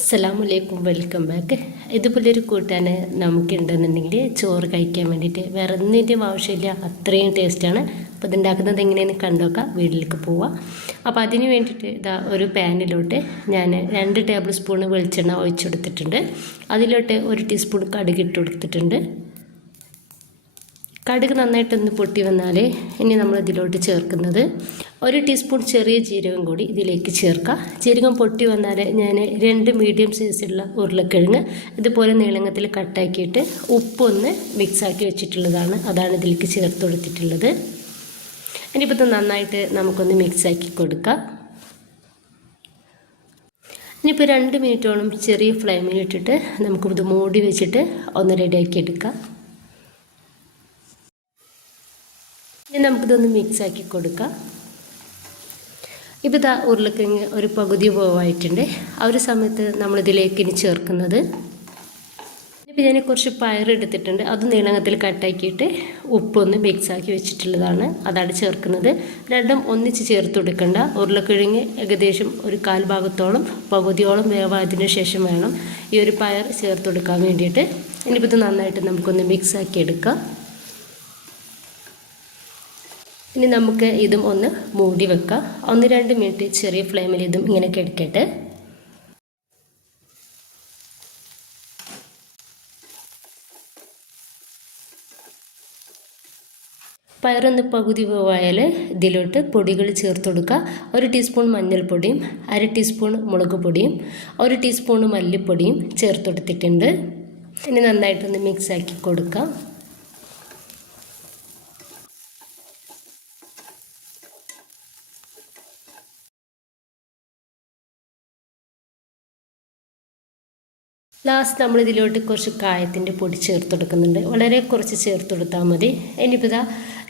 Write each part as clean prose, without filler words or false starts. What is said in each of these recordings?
അസ്സലാമലൈക്കും, welcome back. ഇതുപോലൊരു കൂട്ടാൻ നമുക്കുണ്ടെന്നുണ്ടെങ്കിൽ ചോറ് കഴിക്കാൻ വേണ്ടിയിട്ട് വേറെ ഒന്നിൻ്റെയും ആവശ്യമില്ല, അത്രയും ടേസ്റ്റാണ്. അപ്പോൾ ഇതുണ്ടാക്കുന്നത് എങ്ങനെയെന്ന് കണ്ടോക്കാം, വീട്ടിലേക്ക് പോവാം. അപ്പോൾ അതിന് വേണ്ടിയിട്ട് ഇതാ ഒരു പാനിലോട്ട് ഞാൻ 2 ടേബിൾ സ്പൂൺ വെളിച്ചെണ്ണ ഒഴിച്ചെടുത്തിട്ടുണ്ട്. അതിലോട്ട് 1 ടീസ്പൂൺ കടുക് ഇട്ട് കൊടുത്തിട്ടുണ്ട്. കടുക് നന്നായിട്ടൊന്ന് പൊട്ടി വന്നാൽ ഇനി നമ്മൾ ഇതിലോട്ട് ചേർക്കുന്നത് 1 ടീസ്പൂൺ ചെറിയ ജീരകം കൂടി ഇതിലേക്ക് ചേർക്കാം. ജീരകം പൊട്ടി വന്നാൽ ഞാൻ 2 മീഡിയം സൈസുള്ള ഉരുളക്കിഴങ്ങ് ഇതുപോലെ നീളത്തിൽ കട്ടാക്കിയിട്ട് ഉപ്പൊന്ന് മിക്സാക്കി വെച്ചിട്ടുള്ളതാണ്, അതാണ് ഇതിലേക്ക് ചേർത്ത് കൊടുത്തിട്ടുള്ളത്. ഇനിയിപ്പോൾ ഇത് നന്നായിട്ട് നമുക്കൊന്ന് മിക്സാക്കി കൊടുക്കാം. ഇനിയിപ്പോൾ 2 മിനിറ്റോളം ചെറിയ ഫ്ലെയിമിലിട്ടിട്ട് നമുക്കിത് മൂടി വെച്ചിട്ട് ഒന്ന് റെഡിയാക്കി എടുക്കാം. ഇനി നമുക്കിതൊന്ന് മിക്സാക്കി കൊടുക്കാം. ഇപ്പോൾ ഇതാ ഉരുളക്കിഴങ്ങ് ഒരു പകുതി പോവായിട്ടുണ്ട്. ആ ഒരു സമയത്ത് നമ്മളിതിലേക്ക് ഇനി ചേർക്കുന്നത്, ഇപ്പോൾ ഞാൻ കുറച്ച് പയറെടുത്തിട്ടുണ്ട്, അത് നീളത്തിൽ കട്ടാക്കിയിട്ട് ഉപ്പൊന്ന് മിക്സാക്കി വെച്ചിട്ടുള്ളതാണ്, അതാണ് ചേർക്കുന്നത്. രണ്ടും ഒന്നിച്ച് ചേർത്ത് കൊടുക്കേണ്ട. ഉരുളക്കിഴങ്ങ് ഏകദേശം ഒരു 1/4 ഭാഗത്തോളം പകുതിയോളം വേവായതിനു ശേഷം വേണം ഈ ഒരു പയർ ചേർത്ത് കൊടുക്കാൻ വേണ്ടിയിട്ട്. ഇനിയിപ്പോൾ ഇത് നന്നായിട്ട് നമുക്കൊന്ന് മിക്സാക്കി എടുക്കാം. ഇനി നമുക്ക് ഇതും ഒന്ന് മൂടി വെക്കാം. 1-2 മിനിറ്റ് ചെറിയ ഫ്ലെയിമിൽ ഇതും ഇങ്ങനെ കിടക്കട്ടെ. പയറൊന്ന് പകുതി വേവായാൽ ഇതിലോട്ട് പൊടികൾ ചേർത്ത് കൊടുക്കുക. 1 ടീസ്പൂൺ മഞ്ഞൾപ്പൊടിയും 1/2 ടീസ്പൂൺ മുളക് പൊടിയും 1 ടീസ്പൂൺ മല്ലിപ്പൊടിയും ചേർത്ത് കൊടുത്തിട്ടുണ്ട്. ഇനി നന്നായിട്ടൊന്ന് മിക്സാക്കി കൊടുക്കാം. ലാസ്റ്റ് നമ്മൾ ഇതിലോട്ട് കുറച്ച് കായത്തിൻ്റെ പൊടി ചേർത്ത് കൊടുക്കുന്നുണ്ട്, വളരെ കുറച്ച് ചേർത്ത് കൊടുത്താൽ മതി. ഇനിയിപ്പോൾ ഇതാ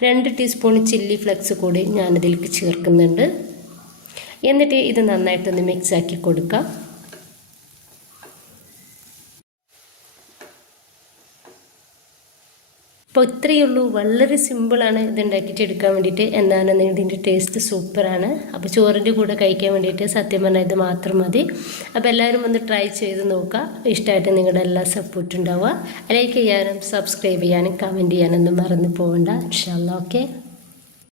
2 ടീസ്പൂൺ ചില്ലി ഫ്ലെക്സ് കൂടി ഞാനിതിലേക്ക് ചേർക്കുന്നുണ്ട്. എന്നിട്ട് ഇത് നന്നായിട്ടൊന്ന് മിക്സാക്കി കൊടുക്കാം. അപ്പോൾ ഇത്രയേ ഉള്ളൂ, വളരെ സിമ്പിളാണ് ഇത് ഉണ്ടാക്കിയിട്ട് എടുക്കാൻ വേണ്ടിയിട്ട്. എന്നാലും ഇതിൻ്റെ ടേസ്റ്റ് സൂപ്പറാണ്. അപ്പോൾ ചോറിൻ്റെ കൂടെ കഴിക്കാൻ വേണ്ടിയിട്ട് സത്യം പറഞ്ഞാൽ ഇത് മാത്രം മതി. അപ്പോൾ എല്ലാവരും ഒന്ന് ട്രൈ ചെയ്ത് നോക്കുക. ഇഷ്ടമായിട്ട് നിങ്ങളുടെ എല്ലാ സപ്പോർട്ടും ഉണ്ടാവുക. ലൈക്ക് ചെയ്യാനും സബ്സ്ക്രൈബ് ചെയ്യാനും കമൻറ്റ് ചെയ്യാനൊന്നും മറന്നു പോകണ്ട. ഇൻഷാ അല്ലാഹ്. ഓക്കെ.